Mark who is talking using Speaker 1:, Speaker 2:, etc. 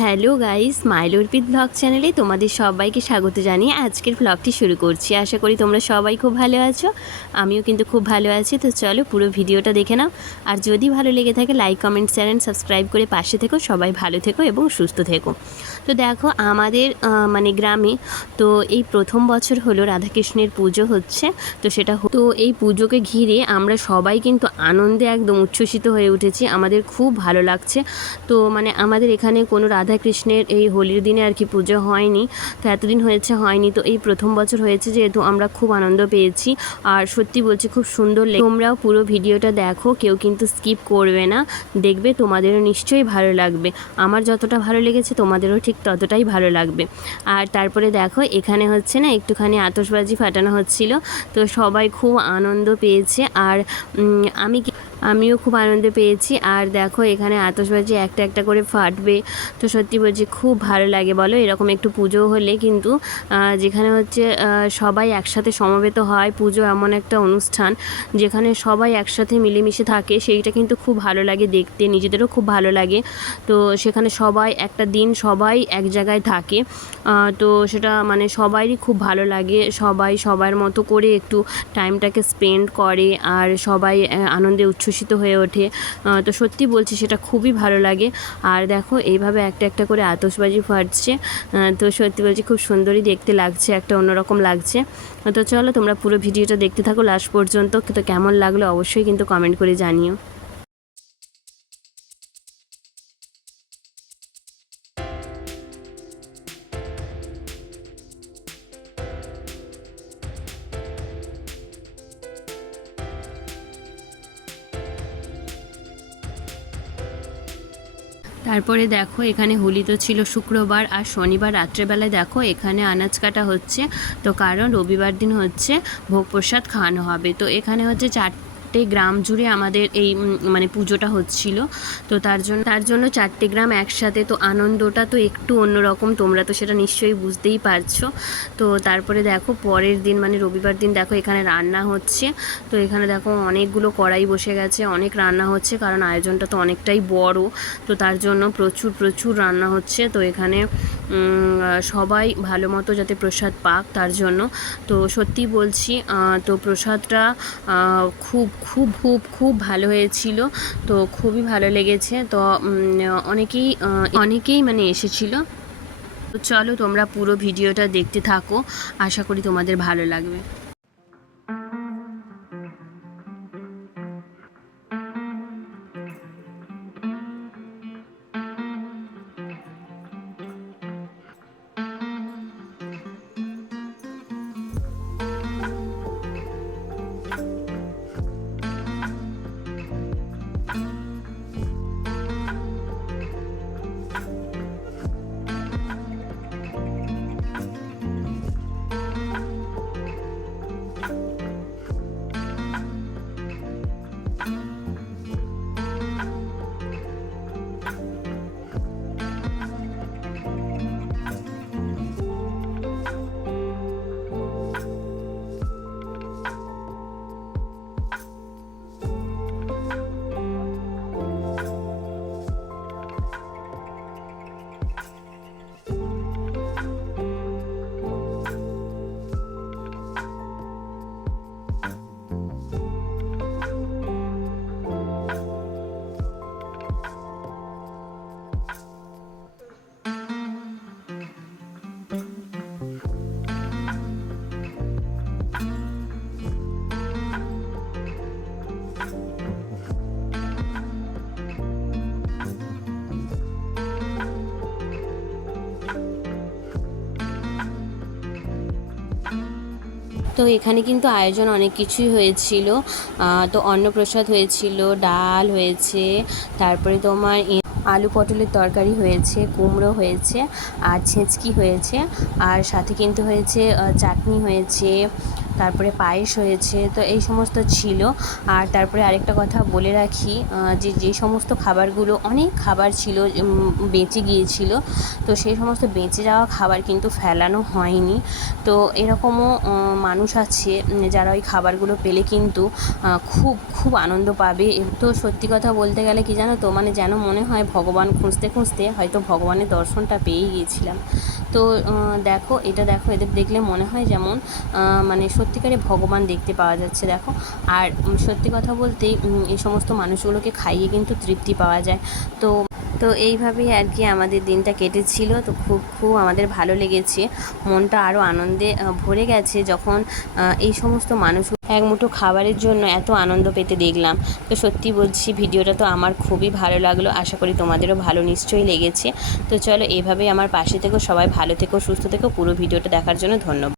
Speaker 1: Hello guys মাইল Arpit blog চ্যানেলে তোমাদের সবাইকে স্বাগত জানিয়ে আজকের ব্লগটি শুরু করছি। আশা করি তোমরা সবাই খুব ভালো আছো, আমিও কিন্তু খুব ভালো আছি। তো চলো পুরো ভিডিওটা দেখে নাও। আর যদি ভালো লেগে থাকে লাইক কমেন্ট চ্যানেল সাবস্ক্রাইব করে পাশে থেকো, সবাই ভালো থেকো এবং সুস্থ থেকো। তো দেখো আমাদের মানে গ্রামে তো এই প্রথম বছর হলো রাধাকৃষ্ণের পুজো হচ্ছে। তো সেটা তো এই পুজোকে ঘিরে আমরা সবাই কিন্তু আনন্দে একদম উচ্ছ্বসিত হয়ে উঠেছি। আমাদের খুব ভালো লাগছে। তো মানে আমাদের এখানে কোনো রাধাকৃষ্ণের এই হোলির দিনে আর কি পুজো হয়নি, তো এতদিন হয়েছে হয়নি, তো এই প্রথম বছর হয়েছে যেহেতু আমরা খুব আনন্দ পেয়েছি। আর সত্যি বলছি খুব সুন্দর তোমরাও পুরো ভিডিওটা দেখো, কেউ কিন্তু স্কিপ করবে না, দেখবে তোমাদেরও নিশ্চয়ই ভালো লাগবে। আমার যতটা ভালো লেগেছে তোমাদেরও ঠিক ততটাই ভালো লাগবে। আর তারপরে দেখো, এখানে হচ্ছে না একটুখানি আতশবাজি ফাটানো হচ্ছিল, তো সবাই খুব আনন্দ পেয়েছে। আর আমি আমিও খুব আনন্দ পেয়েছি। আর দেখো, এখানে আতশবাজি একটা একটা করে ফাটবে। তো সত্যি বলছি, খুব ভালো লাগে বলো। এরকম একটু পুজো হলে কিন্তু যেখানে হচ্ছে সবাই একসাথে সমবেত হয়। পুজো এমন একটা অনুষ্ঠান, যেখানে সবাই একসাথে মিলেমিশে থাকে। সেইটা কিন্তু খুব ভালো লাগে দেখতে। নিজেদেরও খুব ভালো লাগে। তো সেখানে সবাই, একটা দিন সবাই এক জায়গায় থাকে। তো সেটা মানে সবারই খুব ভালো লাগে। সবাই সবার মতো করে একটু টাইমটাকে স্পেন্ড করে। আর সবাই আনন্দে আনন্দে উচ্ছ্বসিত হয়ে ওঠে। তো সত্যি বলছি, সেটা খুবই ভালো লাগে। আর দেখো, এইভাবে একটা একটা করে আতসবাজি ফাটছে। তো সত্যি বলছি, খুব সুন্দরই দেখতে লাগছে, একটা অন্যরকম লাগছে। তো চলো, তোমরা পুরো ভিডিওটা দেখতে থাকো লাস্ট পর্যন্ত। তো কেমন লাগল, অবশ্যই কিন্তু কমেন্ট করে জানিও। তারপরে দেখো, এখানে হোলি তো ছিল শুক্রবার আর শনিবার রাত্রেবেলায় দেখো, এখানে আনাজ কাটা হচ্ছে। তো কারণ রবিবার দিন হচ্ছে ভোগ প্রসাদ খাওয়ানো হবে। তো এখানে হচ্ছে চারটে গ্রাম জুড়ে আমাদের এই মানে পুজোটা হচ্ছিল। তো তার জন্য তার জন্য চারটে গ্রাম একসাথে, তো আনন্দটা তো একটু অন্যরকম, তোমরা তো সেটা নিশ্চয়ই বুঝতেই পারছ। তো তারপরে দেখো, পরের দিন মানে রবিবার দিন দেখো এখানে রান্না হচ্ছে। তো এখানে দেখো অনেকগুলো কড়াই বসে গেছে, অনেক রান্না হচ্ছে, কারণ আয়োজনটা তো অনেকটাই বড়। তো তার জন্য প্রচুর প্রচুর রান্না হচ্ছে। তো এখানে সবাই ভালো মতো যাতে প্রসাদ পাক তার জন্য। তো সত্যি বলছি তো প্রসাদটা খুব খুব খুব খুব ভালো হয়েছিল। তো খুবই ভালো লেগেছে। তো অনেকেই অনেকেই মানে এসেছিল। তো চলো তোমরা পুরো ভিডিওটা দেখতে থাকো। আশা করি তোমাদের ভালো লাগবে। তো এখানে কিন্তু আয়োজন অনেক কিছুই হয়েছিল। তো অন্নপ্রসাদ হয়েছিল, ডাল হয়েছে, তারপরে তোমার আলু পটলের তরকারি হয়েছে, কুমড়ো হয়েছে, আর ছেঁচকি হয়েছে, আর সাথে কিন্তু হয়েছে চাটনি হয়েছে তারপরে পায়েস হয়েছে, তো এই সমস্ত ছিল। আর তারপরে আরেকটা কথা বলে রাখি যে যে সমস্ত খাবারগুলো, অনেক খাবার ছিল বেঁচে গিয়েছিল, তো সেই সমস্ত বেঁচে যাওয়া খাবার কিন্তু ফেলানো হয়নি। তো এরকমও মানুষ আছে, যারা ওই খাবারগুলো পেলে কিন্তু খুব খুব আনন্দ পাবে। তো সত্যি কথা বলতে গেলে কি জানো তো মানে যেন মনে হয় ভগবান খুঁজতে খুঁজতে হয়তো ভগবানের দর্শনটা পেয়ে গিয়েছিলাম। তো দেখো, এটা দেখো, এদের দেখলে মনে হয় যেমন মানে সত্যিকারে ভগবান দেখতে পাওয়া যাচ্ছে, দেখো। আর সত্যি কথা বলতে এই সমস্ত মানুষগুলোকে খাইয়ে কিন্তু তৃপ্তি পাওয়া যায়। তো তো এইভাবেই আর কি আমাদের দিনটা কেটেছিল। তো খুব খুব আমাদের ভালো লেগেছে। মনটা আরও আনন্দে ভরে গেছে যখন এই সমস্ত মানুষ এক মুঠো খাবারের জন্য এত আনন্দ পেতে দেখলাম। তো সত্যি বলছি, ভিডিওটা তো আমার খুবই ভালো লাগল। আশা করি তোমাদেরও ভালো নিশ্চয়ই লেগেছে। তো চলো এভাবেই আমার পাশে থেকেও সবাই ভালো থেকো, সুস্থ থেকো। পুরো ভিডিওটা দেখার জন্য ধন্যবাদ।